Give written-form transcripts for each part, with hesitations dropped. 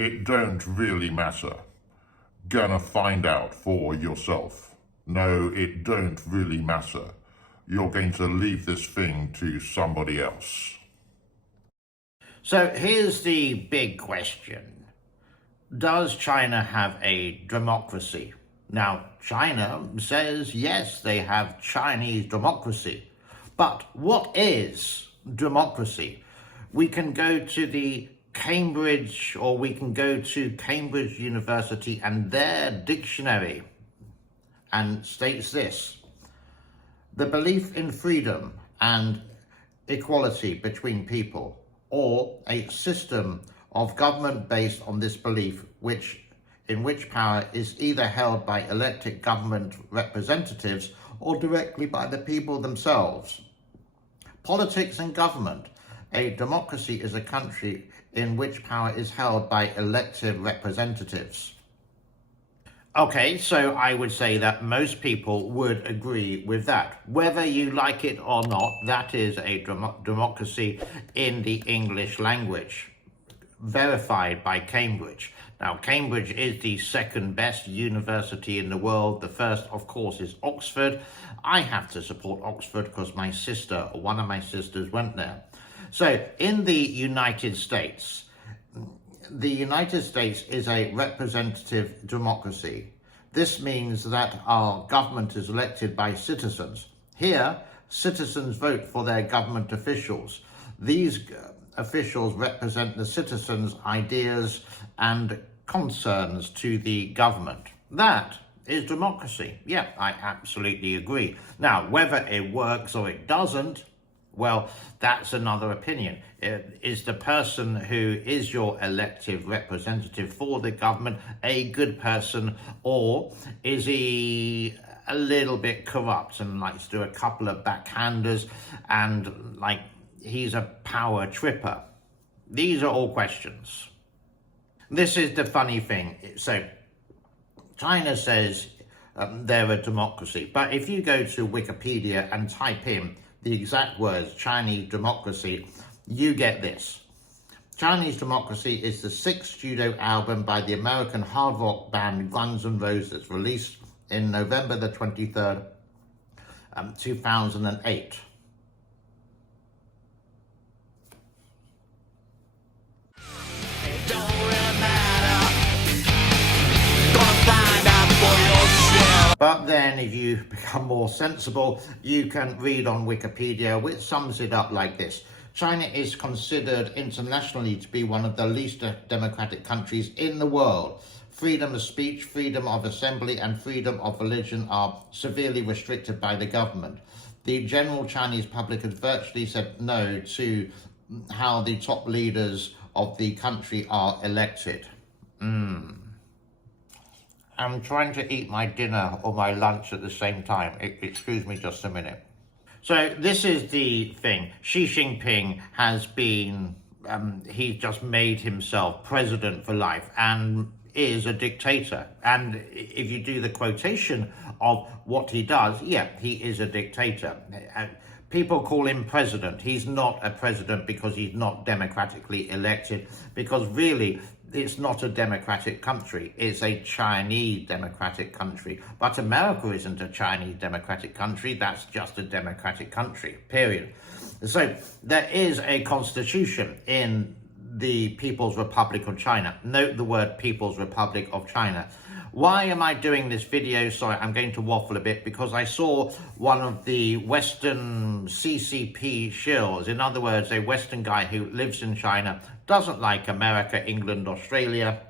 it don't really matter. Gonna find out for yourself. No, it don't really matter. You're going to leave this thing to somebody else. So here's the big question. Does China have a democracy? Now, China says, yes, they have Chinese democracy. But what is democracy? We can go to the Cambridge, or we can go to Cambridge University and their dictionary, and states this: the belief in freedom and equality between people, or a system of government based on this belief, in which power is either held by elected government representatives or directly by the people themselves. Politics and government. A democracy is a country in which power is held by elected representatives. Okay, so I would say that most people would agree with that. Whether you like it or not, that is a democracy in the English language, verified by Cambridge. Now, Cambridge is the second best university in the world. The first, of course, is Oxford. I have to support Oxford because my sister, or one of my sisters, went there. So, in the United States is a representative democracy. This means that our government is elected by citizens. Here, citizens vote for their government officials. These officials represent the citizens' ideas and concerns to the government. That is democracy. Yeah, I absolutely agree. Now, whether it works or it doesn't, well, that's another opinion. Is the person who is your elected representative for the government a good person, or is he a little bit corrupt and likes to do a couple of backhanders and like he's a power tripper? These are all questions. This is the funny thing. So China says they're a democracy, but if you go to Wikipedia and type in the exact words Chinese democracy, you get this. Chinese Democracy is the sixth studio album by the American hard rock band Guns N' Roses, released in November the 23rd, 2008. But then if you become more sensible, you can read on Wikipedia, which sums it up like this. China is considered internationally to be one of the least democratic countries in the world. Freedom of speech, freedom of assembly, and freedom of religion are severely restricted by the government. The general Chinese public has virtually said no to how the top leaders of the country are elected. I'm trying to eat my dinner or my lunch at the same time. Excuse me just a minute. So this is the thing. Xi Jinping has been, he's just made himself president for life and is a dictator. And if you do the quotation of what he does, yeah, he is a dictator. People call him president. He's not a president because he's not democratically elected, because really it's not a democratic country. It's a Chinese democratic country. But America isn't a Chinese democratic country. That's just a democratic country, period. So there is a constitution in the People's Republic of China. Note the word People's Republic of China. Why am I doing this video? Sorry, I'm going to waffle a bit because I saw one of the Western CCP shills, in other words, a Western guy who lives in China, doesn't like America, England, Australia,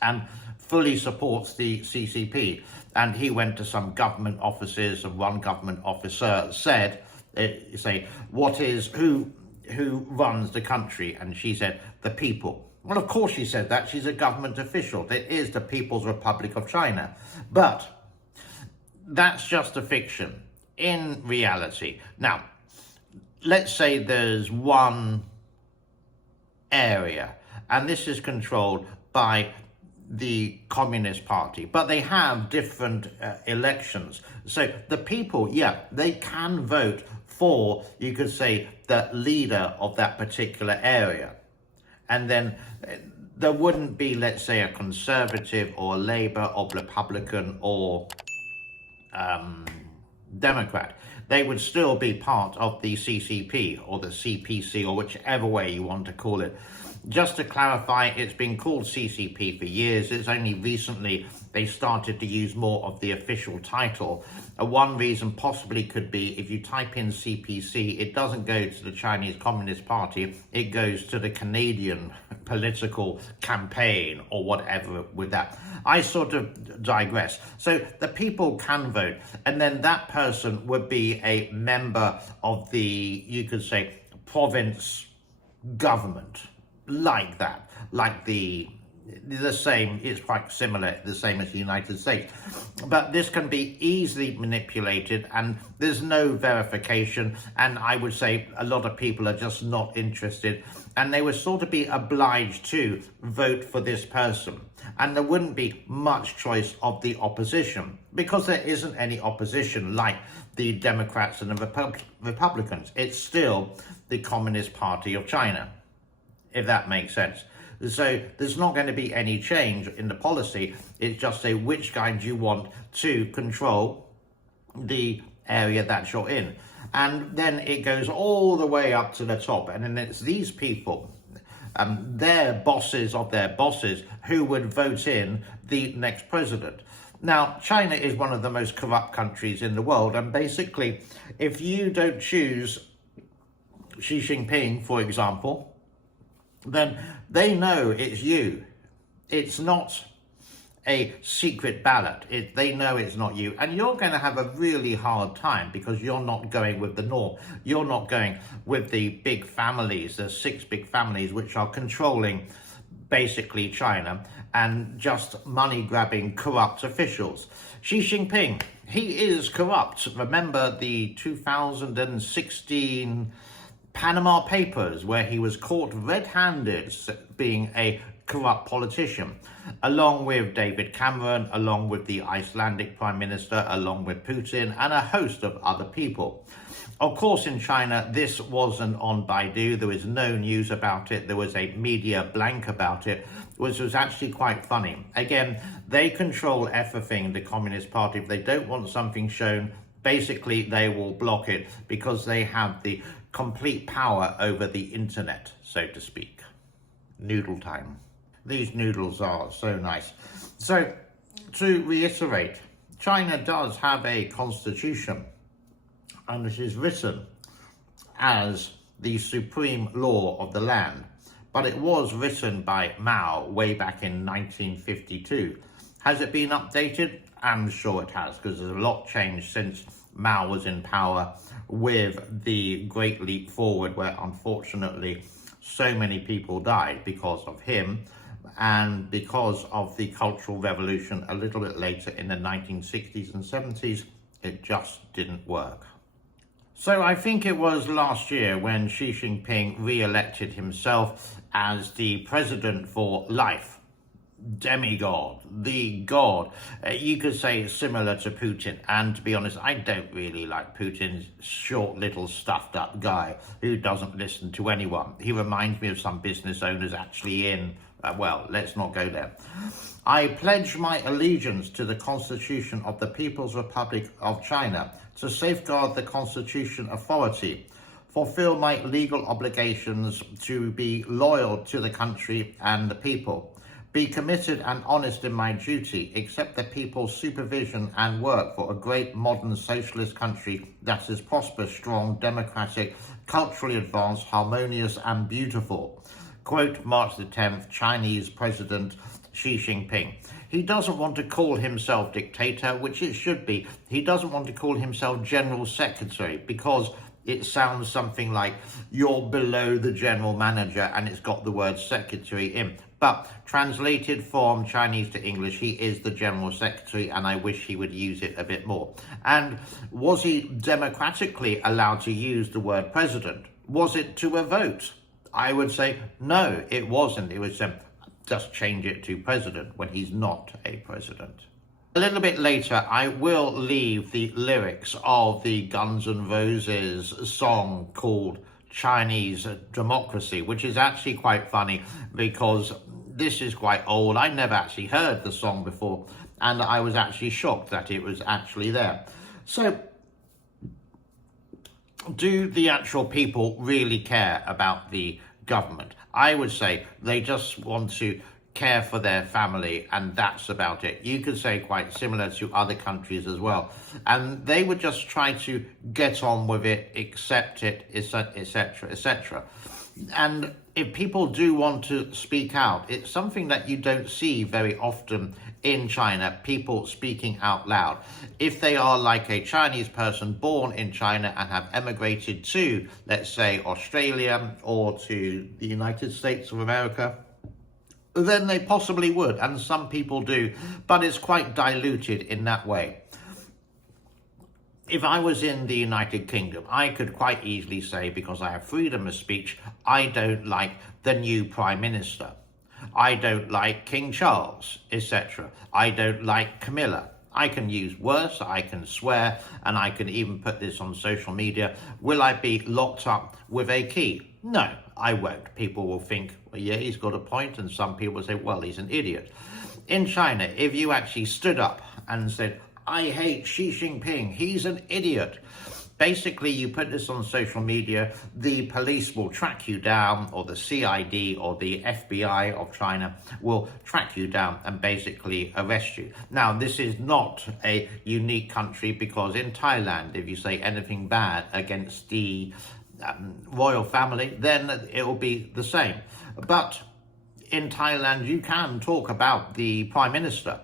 and fully supports the CCP. And he went to some government offices, and one government officer said, who runs the country? And she said, the people. Well, of course she said that. She's a government official. It is the People's Republic of China. But that's just a fiction. In reality, now, let's say there's one area, and this is controlled by the Communist Party, but they have different elections. So the people, yeah, they can vote for, you could say, the leader of that particular area. And then there wouldn't be, let's say, a Conservative or a Labour or Republican or Democrat. They would still be part of the CCP or the CPC or whichever way you want to call it. Just to clarify, it's been called CCP for years. It's only recently they started to use more of the official title. One reason possibly could be if you type in CPC, it doesn't go to the Chinese Communist Party, it goes to the Canadian political campaign or whatever with that. I sort of digress. So the people can vote, and then that person would be a member of the, you could say, province government. Like that, like the same, it's quite similar, the same as the United States. But this can be easily manipulated, and there's no verification, and I would say a lot of people are just not interested, and they would sort of be obliged to vote for this person. And there wouldn't be much choice of the opposition, because there isn't any opposition like the Democrats and the Republicans. It's still the Communist Party of China, if that makes sense. So there's not going to be any change in the policy. It's just say which guy do you want to control the area that you're in. And then it goes all the way up to the top. And then it's these people, their bosses of their bosses, who would vote in the next president. Now, China is one of the most corrupt countries in the world. And basically, if you don't choose Xi Jinping, for example, then they know it's you. It's not a secret ballot. They know it's not you. And you're going to have a really hard time because you're not going with the norm. You're not going with the big families, the 6 big families which are controlling basically China and just money-grabbing corrupt officials. Xi Jinping, he is corrupt. Remember the 2016 Panama Papers, where he was caught red-handed being a corrupt politician, along with David Cameron, along with the Icelandic Prime Minister, along with Putin, and a host of other people. Of course, in China, this wasn't on Baidu. There was no news about it. There was a media blank about it, which was actually quite funny. Again, they control everything, the Communist Party. If they don't want something shown, basically they will block it because they have the complete power over the internet, so to speak. Noodle time. These noodles are so nice. So, to reiterate, China does have a constitution, and it is written as the supreme law of the land. But it was written by Mao way back in 1952. Has it been updated? I'm sure it has, because there's a lot changed since Mao was in power, with the Great Leap Forward, where unfortunately so many people died because of him, and because of the Cultural Revolution a little bit later in the 1960s and 70s, it just didn't work. So I think it was last year when Xi Jinping re-elected himself as the president for life. Demigod, the god. You could say it's similar to Putin, and to be honest, I don't really like Putin's short little stuffed up guy who doesn't listen to anyone. He reminds me of some business owners actually in, well, let's not go there. I pledge my allegiance to the Constitution of the People's Republic of China, to safeguard the Constitution authority, fulfill my legal obligations to be loyal to the country and the people, be committed and honest in my duty, accept the people's supervision and work for a great modern socialist country that is prosperous, strong, democratic, culturally advanced, harmonious and beautiful. Quote, March the 10th, Chinese President Xi Jinping. He doesn't want to call himself dictator, which it should be. He doesn't want to call himself general secretary because it sounds something like you're below the general manager and it's got the word secretary in. But translated from Chinese to English, he is the General Secretary, and I wish he would use it a bit more. And was he democratically allowed to use the word president? Was it to a vote? I would say no, it wasn't. It was just change it to president when he's not a president. A little bit later, I will leave the lyrics of the Guns N' Roses song called Chinese Democracy, which is actually quite funny because this is quite old. I never actually heard the song before, and I was actually shocked that it was actually there. So, do the actual people really care about the government? I would say they just want to care for their family, and that's about it. You could say quite similar to other countries as well. And they would just try to get on with it, accept it, etc., etc. And if people do want to speak out, it's something that you don't see very often in China, people speaking out loud. If they are like a Chinese person born in China and have emigrated to, let's say, Australia or to the United States of America, then they possibly would, and some people do, but it's quite diluted in that way. If I was in the United Kingdom, I could quite easily say, because I have freedom of speech, I don't like the new Prime Minister. I don't like King Charles, etc. I don't like Camilla. I can use worse, I can swear, and I can even put this on social media. Will I be locked up with a key? No, I won't. People will think, well, yeah, he's got a point, and some people say, well, he's an idiot. In China, if you actually stood up and said, I hate Xi Jinping, he's an idiot, basically you put this on social media, the police will track you down, or the CID or the FBI of China will track you down and basically arrest you. Now, this is not a unique country, because in Thailand, if you say anything bad against the royal family, then it will be the same. But in Thailand, you can talk about the Prime Minister.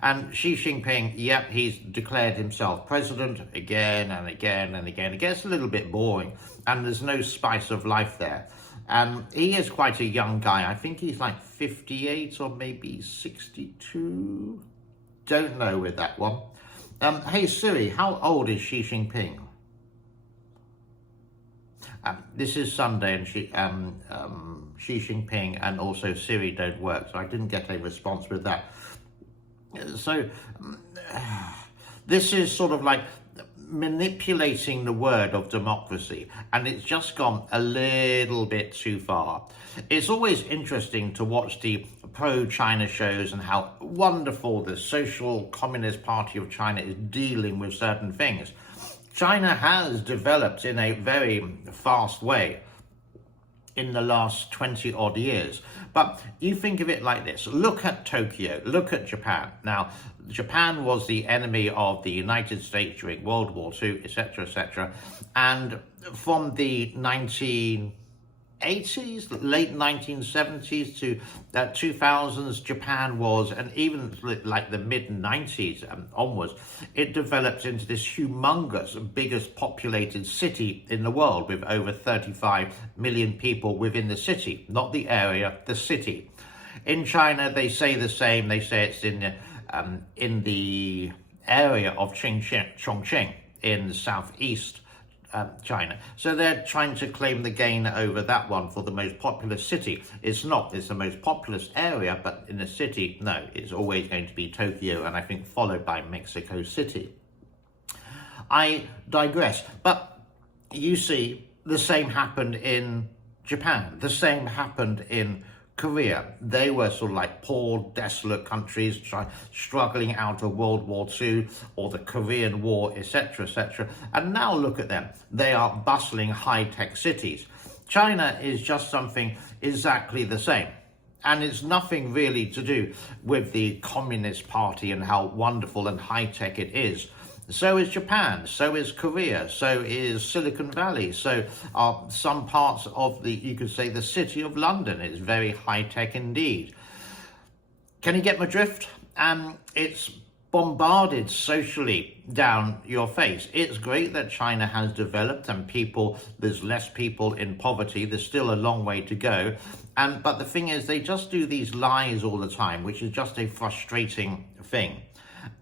And Xi Jinping, yep, he's declared himself president again and again and again. It gets a little bit boring, and there's no spice of life there. And he is quite a young guy. I think he's like 58 or maybe 62. Don't know with that one. Hey Siri, how old is Xi Jinping? This is Sunday, and Xi Jinping and also Siri don't work, so I didn't get a response with that. So this is sort of like manipulating the word of democracy, and it's just gone a little bit too far. It's always interesting to watch the pro-China shows and how wonderful the Social Communist Party of China is dealing with certain things. China has developed in a very fast way in the last 20 odd years. But you think of it like this. Look at Tokyo, look at Japan. Now, Japan was the enemy of the United States during World War II, etc., etc. And from the 1980s, late 1970s to 2000s, Japan was, and even like the mid-90s onwards, it developed into this humongous, biggest populated city in the world with over 35 million people within the city, not the area, the city. In China, they say the same. They say it's in the area of Chongqing in southeast China. So they're trying to claim the gain over that one for the most populous city. It's not. It's the most populous area, but in the city, no, it's always going to be Tokyo, and I think followed by Mexico City. I digress. But you see, the same happened in Japan. The same happened in Korea. They were sort of like poor, desolate countries struggling out of World War II or the Korean War, etc., etc. And now look at them. They are bustling high-tech cities. China is just something exactly the same. And it's nothing really to do with the Communist Party and how wonderful and high-tech it is. So is Japan, so is Korea, so is Silicon Valley, so are some parts of you could say, the city of London. It's very high-tech indeed. Can you get my drift? It's bombarded socially down your face. It's great that China has developed and there's less people in poverty. There's still a long way to go. But the thing is, they just do these lies all the time, which is just a frustrating thing.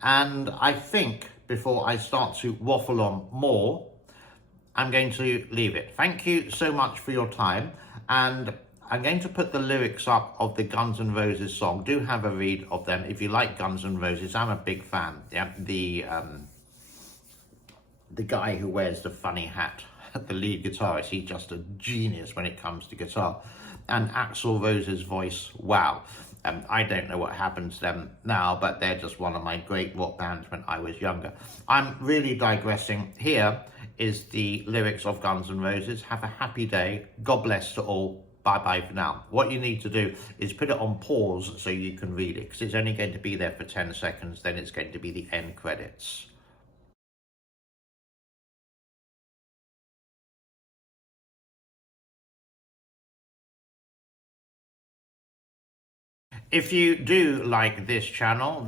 And I think, before I start to waffle on more, I'm going to leave it. Thank you so much for your time, and I'm going to put the lyrics up of the Guns N' Roses song. Do have a read of them if you like Guns N' Roses. I'm a big fan. Yeah, the guy who wears the funny hat, the lead guitarist, he's just a genius when it comes to guitar. And Axl Rose's voice, wow. I don't know what happens to them now, but they're just one of my great rock bands when I was younger. I'm really digressing. Here is the lyrics of Guns N' Roses. Have a happy day. God bless to all. Bye-bye for now. What you need to do is put it on pause so you can read it, because it's only going to be there for 10 seconds, then it's going to be the end credits. If you do like this channel,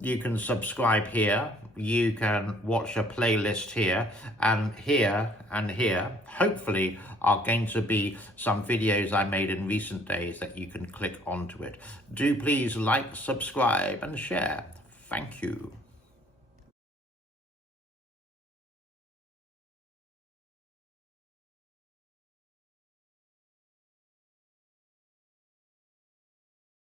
you can subscribe here, you can watch a playlist here, and here, hopefully are going to be some videos I made in recent days that you can click onto it. Do please like, subscribe, and share. Thank you.